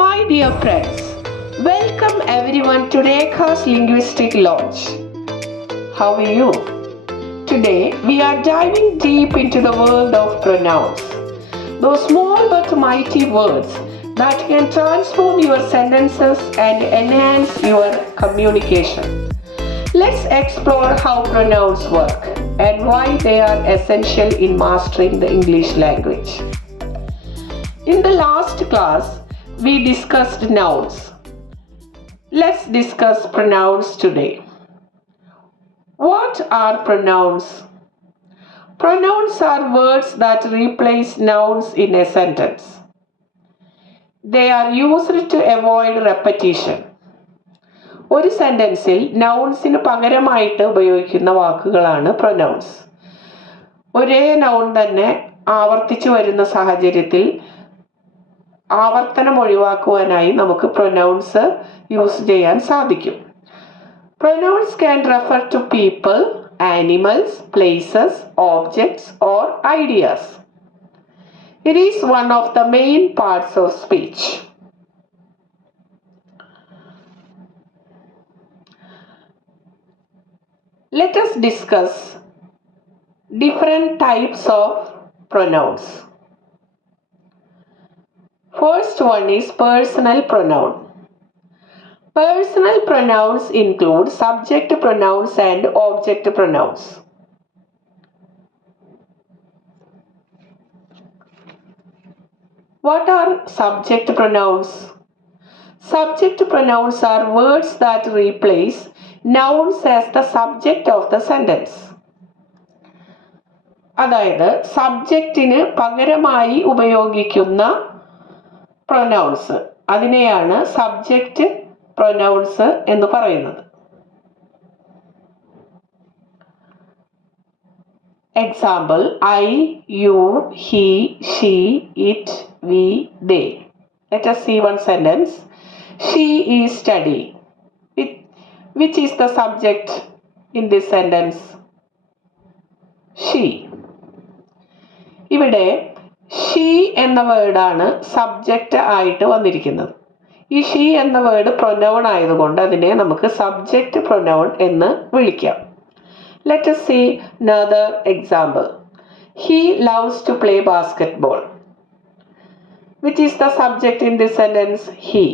My dear friends, welcome everyone to Rekha's Linguistic Launch. How are you? Today we are diving deep into the world of pronouns. Those small but mighty words that can transform your sentences and enhance your communication. Let's explore how pronouns work and why they are essential in mastering the English language. In the last class, we discussed nouns. Let's discuss pronouns today. What are pronouns? Pronouns are words that replace nouns in a sentence. They are used to avoid repetition. ഒരു സെന്റൻസിൽ നൗൺസിന് പകരമായിട്ട് ഉപയോഗിക്കുന്ന വാക്കുകളാണ് പ്രൊനൗൺസ്. ഒരേ നൗൺ തന്നെ ആവർത്തിച്ചു വരുന്ന സാഹചര്യത്തിൽ ആവർത്തനം ഒഴിവാക്കുവാനായി നമുക്ക് പ്രൊനൗൺസ് യൂസ് ചെയ്യാൻ സാധിക്കും. Pronouns can refer to people, animals, places, objects or ideas. It is one of the main parts of speech. Let us discuss different types of pronouns. First one is personal pronoun. Personal pronouns include subject pronouns and object pronouns. What are subject pronouns? Subject pronouns are words that replace nouns as the subject of the sentence. അതായത് സബ്ജക്റ്റിന് പകരമായി ഉപയോഗിക്കുന്ന പ്രൊനൗൺസ്, അതിനെയാണ് subject pronouns എന്ന് പറയുന്നത്. Example: I, you, he, she, it, we, they. Let us see one sentence. She is studying. Which is the subject in this sentence? She. ഇവിടെ ഷീ എന്ന വേർഡാണ് സബ്ജക്റ്റ് ആയിട്ട് വന്നിരിക്കുന്നത്. ഈ ഷീ എന്ന വേർഡ് പ്രൊനൗൺ ആയതുകൊണ്ട് അതിനെ നമുക്ക് സബ്ജക്റ്റ് പ്രൊനൗൺ എന്ന് വിളിക്കാം. Let us see another example. He loves to play basketball. Which is the subject in this sentence? He.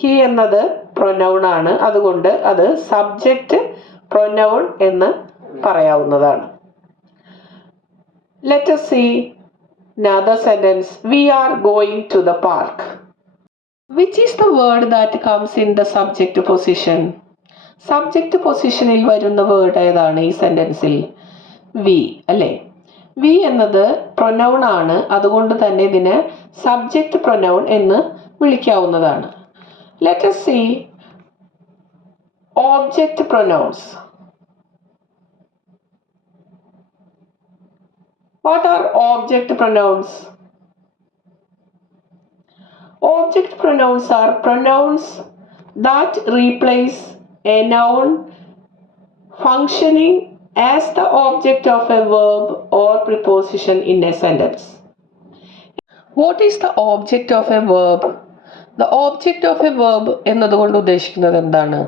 He എന്നത് പ്രൊനൗൺ ആണ്, അതുകൊണ്ട് അത് സബ്ജക്റ്റ് പ്രൊനൗൺ എന്ന് പറയാവുന്നതാണ്. Let us see another sentence. We are going to the park. Which is the word that comes in the subject position? Subject പൊസിഷനിൽ വരുന്ന വേർഡ് ഏതാണ് ഈ സെന്റൻസിൽ? വി അല്ലേ? വി എന്നത് പ്രൊനൗൺ ആണ്, അതുകൊണ്ട് തന്നെ ഇതിനെ സബ്ജക്റ്റ് പ്രൊനൗൺ എന്ന് വിളിക്കാവുന്നതാണ്. Let us see object pronouns. What are object pronouns? Object pronouns are pronouns that replace a noun functioning as the object of a verb or preposition in a sentence. What is the object of a verb? The object of a verb എന്നതുകൊണ്ട് ഉദ്ദേശിക്കുന്നത് എന്താണ്?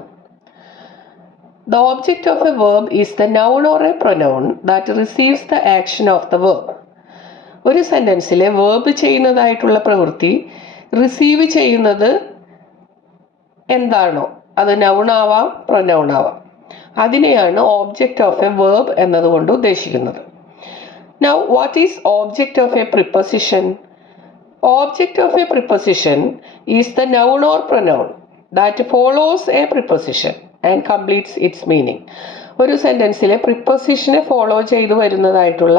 The object of a verb is the noun or a pronoun that receives the action of the verb. ഒരു സെന്റൻസിലെ വേർബ് ചെയ്യുന്നതായിട്ടുള്ള പ്രവൃത്തി റിസീവ് ചെയ്യുന്നത് എന്താണോ, അത് നൗൺ ആവാം, പ്രൊനൗൺ ആവാം. അതിനെയാണ് ഓബ്ജക്റ്റ് ഓഫ് എ വേർബ് എന്നതുകൊണ്ട് ഉദ്ദേശിക്കുന്നത്. Now, what is object of a preposition? Object of a preposition is the noun or pronoun that follows a preposition and completes its meaning. ഒരു സെന്റൻസിലെ പ്രിപ്പൊസിഷനെ ഫോളോ ചെയ്തു വരുന്നതായിട്ടുള്ള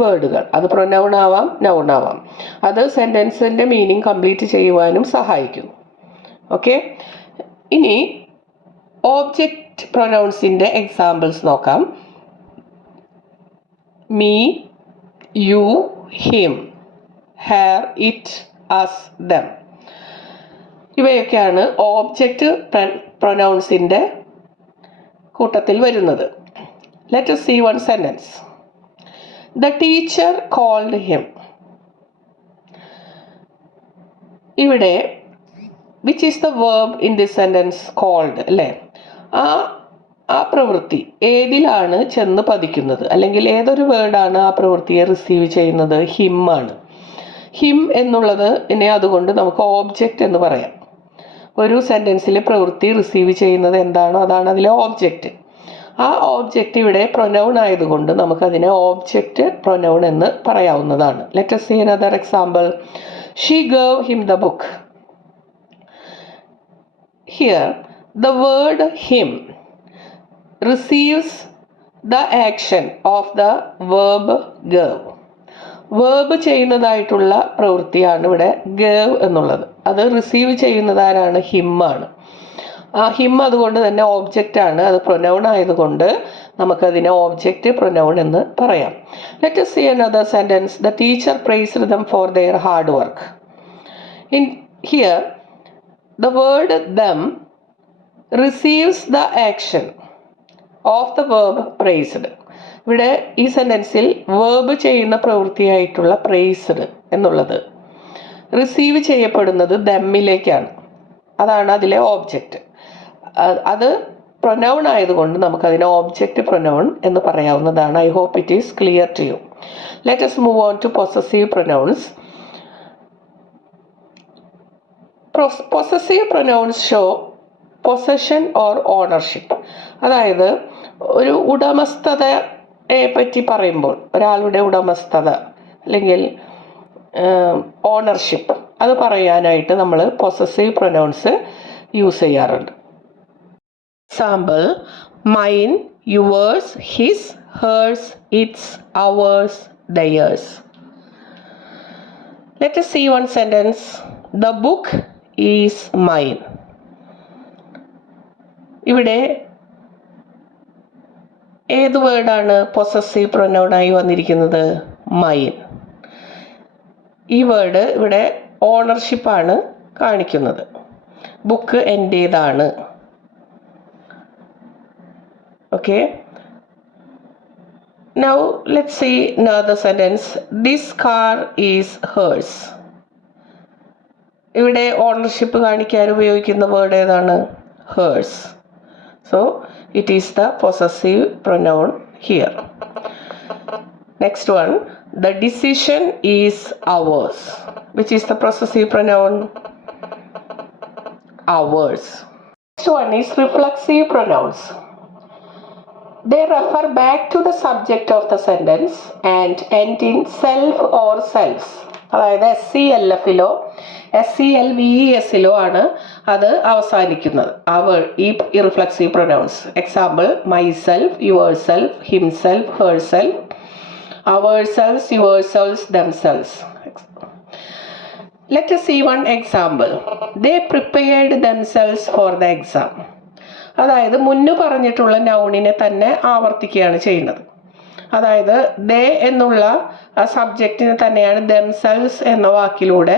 വേർഡുകൾ, അത് പ്രൊനൗൺ ആവാം, നൗൺ ആവാം. അത് സെന്റൻസിന്റെ മീനിങ് കംപ്ലീറ്റ് ചെയ്യുവാനും സഹായിക്കുന്നു. ഓക്കെ, ഇനി ഓബ്ജക്റ്റ് പ്രൊനൗൺസിന്റെ എക്സാമ്പിൾസ് നോക്കാം. Me, you, him, her, it, us, them. ഇവയൊക്കെയാണ് ഓബ്ജക്റ്റ് പ്രൊനൗൺസിന്റെ കൂട്ടത്തിൽ വരുന്നത്. Let us see one sentence. The teacher called him. ഇവിടെ which is the verb in this sentence called അല്ലേ? ആ പ്രവൃത്തി ഏതിലാണ് ചെന്ന് പതിക്കുന്നത്, അല്ലെങ്കിൽ ഏതൊരു വേർഡാണ് ആ പ്രവൃത്തിയെ റിസീവ് ചെയ്യുന്നത്? ഹിം ആണ്. ഹിം എന്നുള്ളത് ഇനി അതുകൊണ്ട് നമുക്ക് ഓബ്ജക്റ്റ് എന്ന് പറയാം. ഒരു സെൻറ്റൻസിലെ പ്രവൃത്തി റിസീവ് ചെയ്യുന്നത് എന്താണോ അതാണ് അതിലെ ഓബ്ജക്റ്റ്. ആ ഓബ്ജക്റ്റ് ഇവിടെ പ്രൊനൗൺ ആയതുകൊണ്ട് നമുക്കതിനെ ഓബ്ജക്റ്റ് പ്രൊനൗൺ എന്ന് പറയാവുന്നതാണ്. Let us see another example. She gave him the book. Here the word him receives the action of the verb gave. Verb ചെയ്യുന്നതായിട്ടുള്ള പ്രവൃത്തിയാണ് ഇവിടെ ഗേവ് എന്നുള്ളത്. അത് റിസീവ് ചെയ്യുന്നതാരാണ്? ഹിം ആണ്. ആ ഹിം അതുകൊണ്ട് തന്നെ ഓബ്ജക്റ്റ് ആണ്. അത് പ്രൊനൗൺ ആയതുകൊണ്ട് നമുക്കതിനെ ഓബ്ജക്റ്റ് പ്രൊനൗൺ എന്ന് പറയാം. Let us see another sentence. The teacher praised them for their hard work. In here the word them receives the action of the verb praised. ഇവിടെ ഈ സെൻറ്റൻസിൽ വേർബ് ചെയ്യുന്ന പ്രവൃത്തിയായിട്ടുള്ള പ്രൈസ്ഡ് എന്നുള്ളത് റിസീവ് ചെയ്യപ്പെടുന്നത് ദമ്മിലേക്കാണ്. അതാണ് അതിലെ ഓബ്ജക്റ്റ്. അത് പ്രൊനൗൺ ആയതുകൊണ്ട് നമുക്കതിനെ ഓബ്ജക്റ്റ് പ്രൊനൗൺ എന്ന് പറയാവുന്നതാണ്. I hope it is clear to you. Let us move on to possessive pronouns. Possessive pronouns show possession or ownership. അതായത് ഒരു ഉടമസ്ഥതയെ പറ്റി പറയുമ്പോൾ ഒരാളുടെ ഉടമസ്ഥത അല്ലെങ്കിൽ ഓണർഷിപ്പ് അത് പറയാനായിട്ട് നമ്മൾ പൊസസീവ് പ്രൊനൗൺസ് യൂസ് ചെയ്യാറുണ്ട്. Example: mine, yours, his, hers, it's, hours, theirs. Let us see one sentence. The book is mine. ഇവിടെ ഏത് വേർഡാണ് പൊസസീവ് പ്രൊനൗണായി വന്നിരിക്കുന്നത്? മൈൻ. ഈ വേർഡ് ഇവിടെ ഓണർഷിപ്പാണ് കാണിക്കുന്നത്. ബുക്ക് എൻ്റേതാണ്. Okay, now let's see another sentence. This car is hers. ഇവിടെ ഓണർഷിപ്പ് കാണിക്കാൻ ഉപയോഗിക്കുന്ന വേർഡ് ഏതാണ്? hers. So it is the possessive pronoun here. Next one, the decision is ours. Which is the possessive pronoun? Ours. Next one is reflexive pronouns. They refer back to the subject of the sentence and end in self or selves. അതായത് SELFലോ SELVESലോ ആണ് അത് അവസാനിക്കുന്നത്. ഈ reflexive pronouns. Example: myself, yourself, himself, herself, ourselves, yourselves, themselves. Let us see one example. They prepared themselves for the exam. അതായത് മുന്നു പറഞ്ഞിട്ടുള്ള നൗണിനെ തന്നെ ആവർത്തിക്കുകയാണ് ചെയ്യുന്നത്. അതായത് ദേ എന്നുള്ള സബ്ജക്റ്റിനെ തന്നെയാണ് themselves എന്ന വാക്കിലൂടെ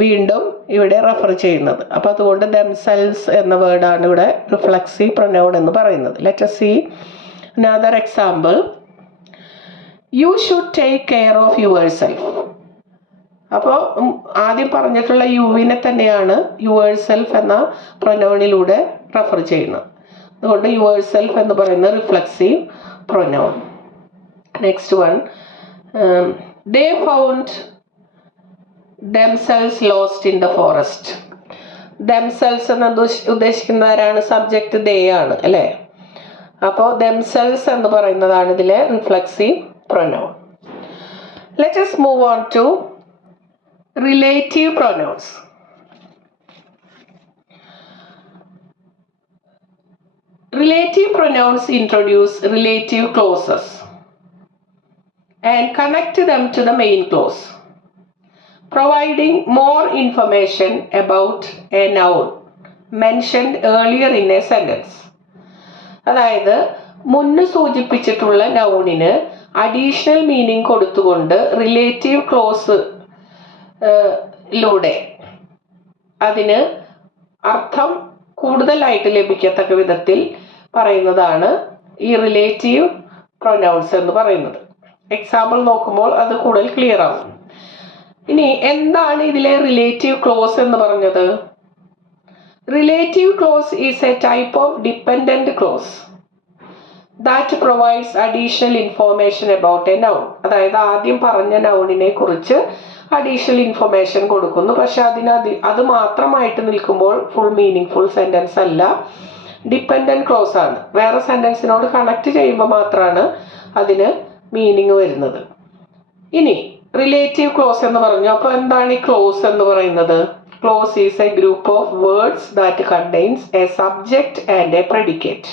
വീണ്ടും ഇവിടെ റെഫർ ചെയ്യുന്നത്. അപ്പോൾ അതുകൊണ്ട് themselves എന്ന വേർഡാണ് ഇവിടെ റിഫ്ലക്സീവ് പ്രൊനൗൺ എന്ന് പറയുന്നത്. Let us see another example. You should take care of yourself. അപ്പോൾ ആദ്യം പറഞ്ഞിട്ടുള്ള യുവിനെ തന്നെയാണ് യുവേഴ്സെൽഫ് എന്ന പ്രൊനൗണിലൂടെ റെഫർ ചെയ്യുന്നത്. അതുകൊണ്ട് യുവേഴ്സെൽഫ് എന്ന് പറയുന്ന reflexive pronoun. Next one, they found themselves lost in the forest. themselves എന്ന് ഉദ്ദേശിക്കുന്നവരാണ്? സബ്ജക്റ്റ് they ആണ് അല്ലേ? അപ്പോൾ themselves എന്ന് പറയുന്നതാണ് ഇതിലെ reflexive pronoun. Let us move on to relative pronouns. Relative pronouns introduce relative clauses and connect them to the main clause, providing more information about a noun mentioned earlier in a sentence. അതായത് മുന്ന് സൂചിപ്പിച്ചിട്ടുള്ള നൗണിന് additional meaning കൊടുത്തുകൊണ്ട് relative close ലൂടെ അതിന് അർത്ഥം കൂടുതലായിട്ട് ലഭിക്കത്തക്ക വിധത്തിൽ പറയുന്നതാണ് ഈ റിലേറ്റീവ് പ്രൊനൗൺസ് എന്ന് പറയുന്നത്. എക്സാമ്പിൾ നോക്കുമ്പോൾ അത് കൂടുതൽ ക്ലിയർ ആവും. ഇനി എന്താണ് ഇതിലെ റിലേറ്റീവ് ക്ലോസ് എന്ന് പറഞ്ഞത്? Relative clause is a type of dependent clause that provides additional information about a noun. അതായത് ആദ്യം പറഞ്ഞ നൗണിനെ കുറിച്ച് അഡീഷണൽ ഇൻഫർമേഷൻ കൊടുക്കുന്നു. പക്ഷെ അത് മാത്രമായിട്ട് നിൽക്കുമ്പോൾ ഫുൾ മീനിങ് ഫുൾ സെൻറ്റൻസ് അല്ല, ഡിപ്പെൻഡൻറ്റ് ക്ലോസ് ആണ്. വേറെ സെൻറ്റൻസിനോട് കണക്ട് ചെയ്യുമ്പോൾ മാത്രമാണ് അതിന് മീനിങ് വരുന്നത്. ഇനി റിലേറ്റീവ് ക്ലോസ് എന്ന് പറഞ്ഞു. അപ്പോൾ എന്താണ് ഈ ക്ലോസ് എന്ന് പറയുന്നത്? Clause is a group of words that contains a subject and a predicate.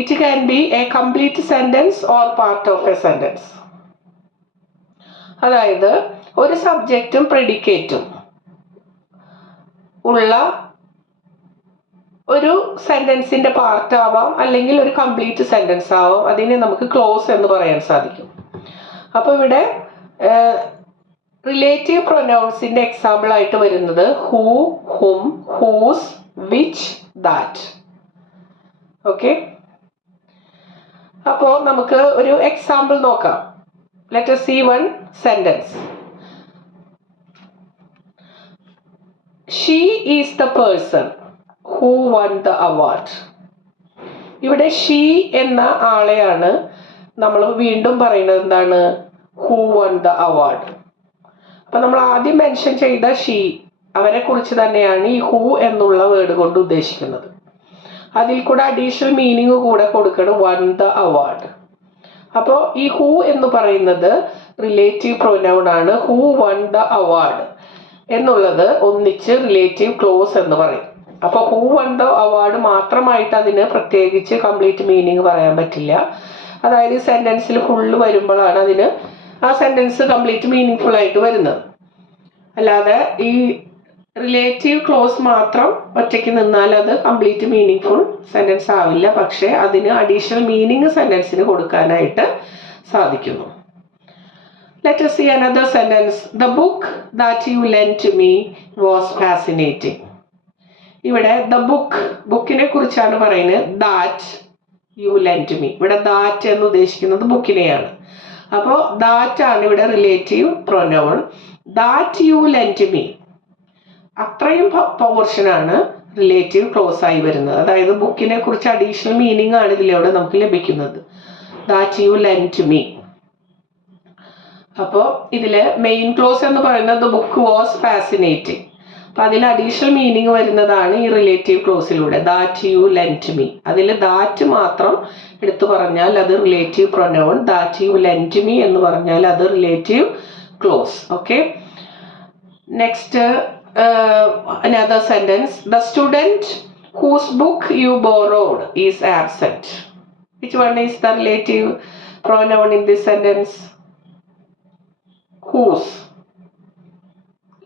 It can be a complete sentence or part of a sentence. അതായത് ഒരു സബ്ജക്റ്റും പ്രെഡിക്കേറ്റും ഉള്ള ഒരു സെന്റൻസിന്റെ പാർട്ട് ആവാം, അല്ലെങ്കിൽ ഒരു കംപ്ലീറ്റ് സെന്റൻസ് ആവാം. അതിനെ നമുക്ക് ക്ലോസ് എന്ന് പറയാൻ സാധിക്കും. അപ്പോൾ ഇവിടെ റിലേറ്റീവ് പ്രൊനൗൺസിന്റെ എക്സാമ്പിൾ ആയിട്ട് വരുന്നത് who, whom, whose, which, that. Okay, അപ്പോൾ നമുക്ക് ഒരു എക്സാമ്പിൾ നോക്കാം. Let us see one sentence. She is the person who won the award. ഇവിടെ ഷീ എന്ന ആളെയാണ് നമ്മൾ വീണ്ടും പറയുന്നത്. എന്താണ്? who won the award. അപ്പൊ നമ്മൾ ആദ്യം മെൻഷൻ ചെയ്ത ഷീ, അവരെ കുറിച്ച് തന്നെയാണ് ഈ ഹൂ എന്നുള്ള വേർഡ് കൊണ്ട് ഉദ്ദേശിക്കുന്നത്. അതിൽ കൂടെ അഡീഷണൽ മീനിങ് കൂടെ കൊടുക്കണം, വൺ ദ അവാർഡ്. അപ്പോൾ ഈ ഹൂ എന്ന് പറയുന്നത് റിലേറ്റീവ് പ്രൊനൗൺ ആണ്. ഹൂ വൺ ദ അവാർഡ് എന്നുള്ളത് ഒന്നിച്ച് റിലേറ്റീവ് ക്ലോസ് എന്ന് പറയും. അപ്പോൾ ഹൂ വൺ ദ അവാർഡ് മാത്രമായിട്ട് അതിന് പ്രത്യേകിച്ച് കംപ്ലീറ്റ് മീനിങ് പറയാൻ പറ്റില്ല. അതായത് സെന്റൻസിൽ ഫുള്ള് വരുമ്പോഴാണ് അതിന് ആ സെന്റൻസ് കംപ്ലീറ്റ് മീനിങ് ഫുൾ ആയിട്ട് വരുന്നത്. അല്ലാതെ ഈ റിലേറ്റീവ് ക്ലോസ് മാത്രം ഒറ്റയ്ക്ക് നിന്നാൽ അത് കംപ്ലീറ്റ് മീനിങ് ഫുൾ സെന്റൻസ് ആവില്ല. പക്ഷെ അതിന് അഡീഷണൽ മീനിങ് സെന്റൻസിന് കൊടുക്കാനായിട്ട് സാധിക്കുന്നു. Let us see another sentence. The book that you lent to me was fascinating. ഇവിടെ the book, ബുക്കിനെ കുറിച്ചാണ് പറയുന്നത്. that you lent me. ഇവിടെ that എന്ന് ഉദ്ദേശിക്കുന്നത് ബുക്കിനെയാണ്. അപ്പോൾ that ആണ് ഇവിടെ relative pronoun. that you lent me, അത്രയും പോർഷനാണ് റിലേറ്റീവ് ക്ലോസ് ആയി വരുന്നത്. അതായത് ബുക്കിനെ കുറിച്ച് അഡീഷണൽ മീനിങ് ആണ് ഇതിലൂടെ നമുക്ക് ലഭിക്കുന്നത്. that you lent me. അപ്പോൾ ഇതില് മെയിൻ ക്ലോസ് എന്ന് പറയുന്നത് ബുക്ക് വാസ് ഫാസിനേറ്റിംഗ്. അപ്പൊ അതിൽ അഡീഷണൽ മീനിങ് വരുന്നതാണ് ഈ റിലേറ്റീവ് ക്ലോസിലൂടെ. that you lent me, അതിൽ that മാത്രം എടുത്തു പറഞ്ഞാൽ അത് relative pronoun. that you lent me എന്ന് പറഞ്ഞാൽ അത് relative clause. Okay, next another sentence. The student whose book you borrowed is absent. Which one is the relative pronoun in this sentence? Whose.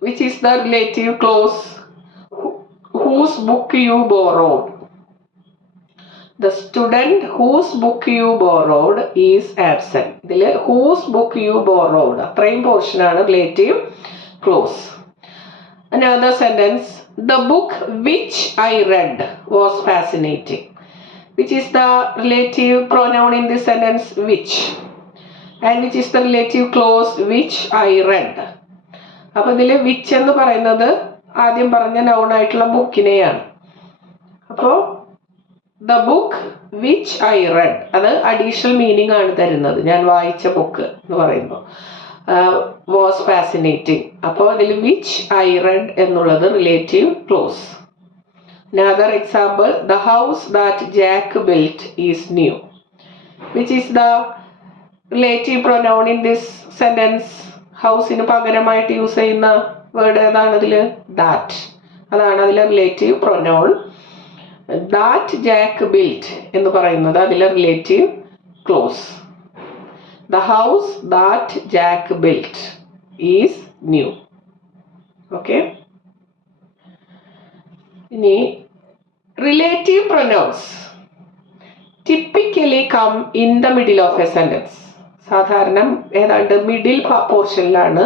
Which is the relative clause? Whose book you borrowed. The student whose book you borrowed is absent. ഇതിൽ whose book you borrowed അത്രയും പോർഷൻ ആണ് relative clause. Another sentence. The book which I read was fascinating. Which is the relative pronoun in this sentence? Which. And which is the relative clause? Which I read. അപ്പോൾ ഇതിൽ വിച്ച് എന്ന് പറയുന്നത് ആദ്യം പറഞ്ഞ നൗൺ ആയിട്ടുള്ള ബുക്കിനെയാണ്. അപ്പോൾ the book which I read, അത് അഡീഷണൽ മീനിങ് ആണ് തരുന്നത്. ഞാൻ വായിച്ച ബുക്ക് എന്ന് പറയുമ്പോൾ വാസ് ഫാസിനേറ്റിംഗ്. അപ്പോൾ ഇതിൽ വിച്ച് ഐ റെഡ് എന്നുള്ളത് relative close. Another example. The house that Jack built is new. Which is the relative pronoun in this sentence? ഹൗസിന് പകരമായിട്ട് യൂസ് ചെയ്യുന്ന വേർഡ് ഏതാണ് അതിൽ? ദാറ്റ്. അതാണ് അതിലെ relative pronoun. That Jack built എന്ന് പറയുന്നത് അതിലെ relative clause. The house that Jack built is new. Okay, ഇനി relative pronouns typically come in the middle of a sentence. സാധാരണ ഏതാണ്ട് മിഡിൽ പോർഷനിലാണ്,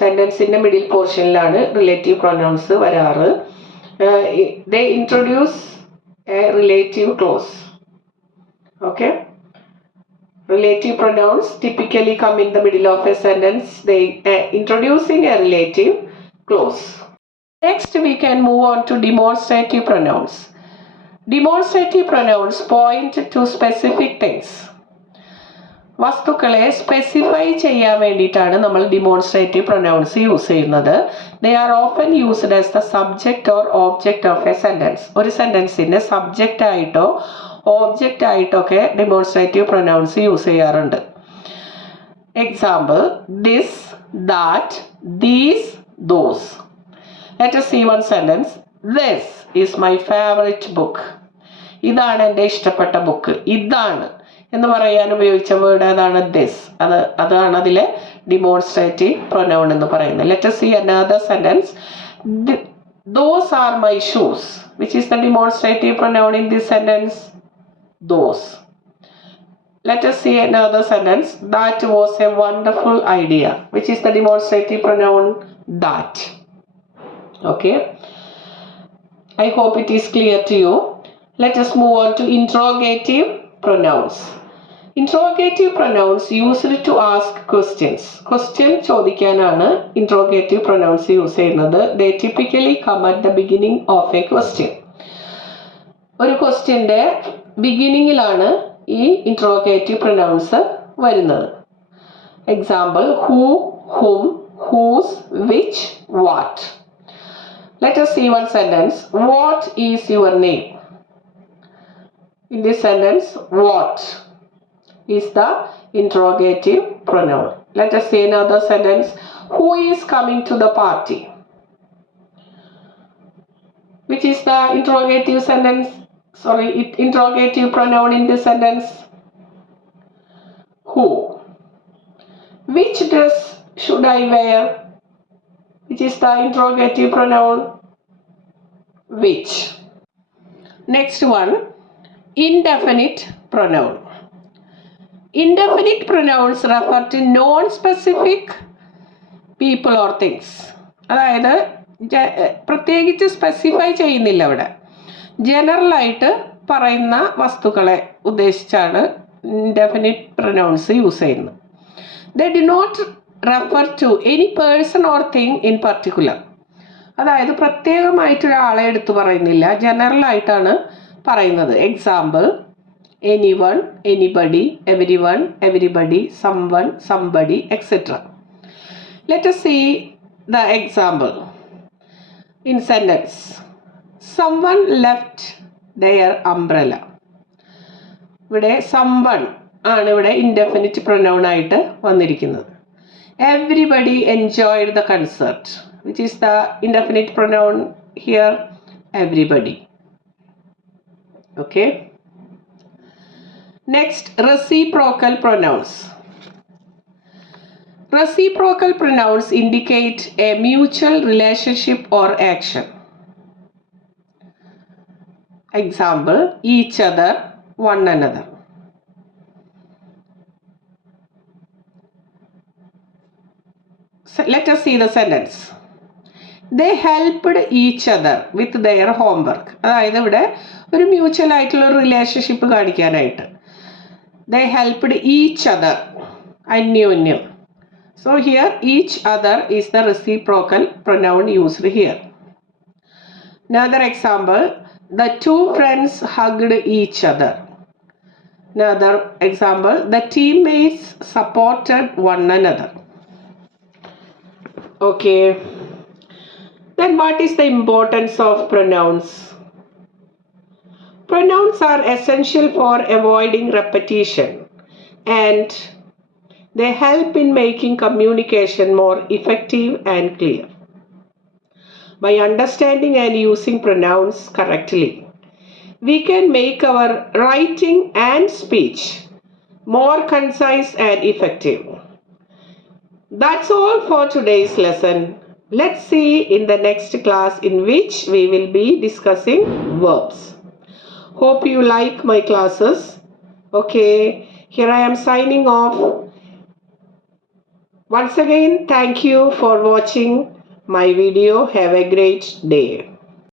സെന്റൻസിന്റെ മിഡിൽ പോർഷനിലാണ് റിലേറ്റീവ് പ്രൊനൗൺസ് വരാറ്. They introduce a relative clause. Okay, relative pronouns typically come in the middle of a sentence. They introducing a relative clause. Next, we can move on to demonstrative pronouns. Demonstrative pronouns point to specific things. വസ്തുക്കളെ സ്പെസിഫൈ ചെയ്യാൻ വേണ്ടിയിട്ടാണ് നമ്മൾ ഡിമോൺസ്ട്രേറ്റീവ് pronounce use ചെയ്യുന്നത്. They are often used as the subject or object of A sentence. ഒരു സെൻറ്റൻസിൻ്റെ സബ്ജക്റ്റ് ആയിട്ടോ ഓബ്ജക്റ്റ് ആയിട്ടോ ഒക്കെ ഡിമോൺസ്ട്രേറ്റീവ് പ്രൊനൗൺസ് യൂസ് ചെയ്യാറുണ്ട്. Example: this, that, these, those. Let us see one sentence. This is my favorite book. ഇതാണ് എൻ്റെ ഇഷ്ടപ്പെട്ട ബുക്ക്. ഇതാണ് എന്ന് പറയാൻ ഉപയോഗിച്ച വേർഡ് ഏതാണ്? ദിസ്. അതാണ് അതിലെ ഡിമോൺസ്ട്രേറ്റീവ് പ്രൊനൗൺ എന്ന് പറയുന്നത്. Let us see another sentence. Those are my shoes. Which is the demonstrative pronoun in this sentence? Those. Let us see another sentence. That was a wonderful idea. Which is the demonstrative pronoun? That. Okay. I hope it is clear to you. Let us move on to interrogative pronouns. Interrogative pronouns used to ask questions. Question ചോദിക്കാനാണ് interrogative pronouns use ചെയ്യുന്നത്. They typically come at the beginning of a question. ഒരു ക്വസ്റ്റ്യൻ്റെ ബിഗിനിങ്ങിലാണ് ഈ interrogative pronouns വരുന്നത്. Example: who, whom, whose, which, what. Let us see one sentence. What is your name? In this sentence, what is the interrogative pronoun. Let us see another sentence. Who is coming to the party? Which is the interrogative sentence? Interrogative pronoun in this sentence? Who. Which dress should I wear? Which is the interrogative pronoun? Which. Next one, indefinite pronoun. Indefinite pronouns refer to non-specific people or things. അതായത് പ്രത്യേകിച്ച് സ്പെസിഫൈ ചെയ്യുന്നില്ല അവിടെ. ജനറലായിട്ട് പറയുന്ന വസ്തുക്കളെ ഉദ്ദേശിച്ചാണ് indefinite pronouns use ചെയ്യുന്നത്. They do not refer to any person or thing in particular. അതായത് പ്രത്യേകമായിട്ടൊരാളെ എടുത്തു പറയുന്നില്ല, ജനറലായിട്ടാണ് പറയുന്നത്. Example: anyone, anybody, everyone, everybody, someone, somebody, etc. Let us see the example in sentence. Someone left their umbrella. ഇവിടെ someone ആണ് ഇവിടെ indefinite pronoun ആയിട്ട് വന്നിരിക്കുന്നത്. Everybody enjoyed the concert. Which is the indefinite pronoun here? Everybody. Okay. Next, reciprocal pronouns. Reciprocal pronouns indicate a mutual relationship or action. Example: each other, one another. So let us see the sentence. They helped each other with their homework. അതായത് ഇവിടെ ഒരു മ്യൂച്വൽ ആയിട്ടുള്ള റിലേഷൻഷിപ്പ് കാണിക്കാനായിട്ട് they helped each other, അന്യോന്യം. So here each other is the reciprocal pronoun used here. Another example: the two friends hugged each other. Another example: the teammates supported one another. Okay. Then what is the importance of pronouns? Pronouns are essential for avoiding repetition and they help in making communication more effective and clear. By understanding and using pronouns correctly, we can make our writing and speech more concise and effective. That's all for today's lesson. Let's see in the next class in which we will be discussing verbs. Hope you like my classes. Okay, here I am signing off. Once again, thank you for watching my video. Have a great day.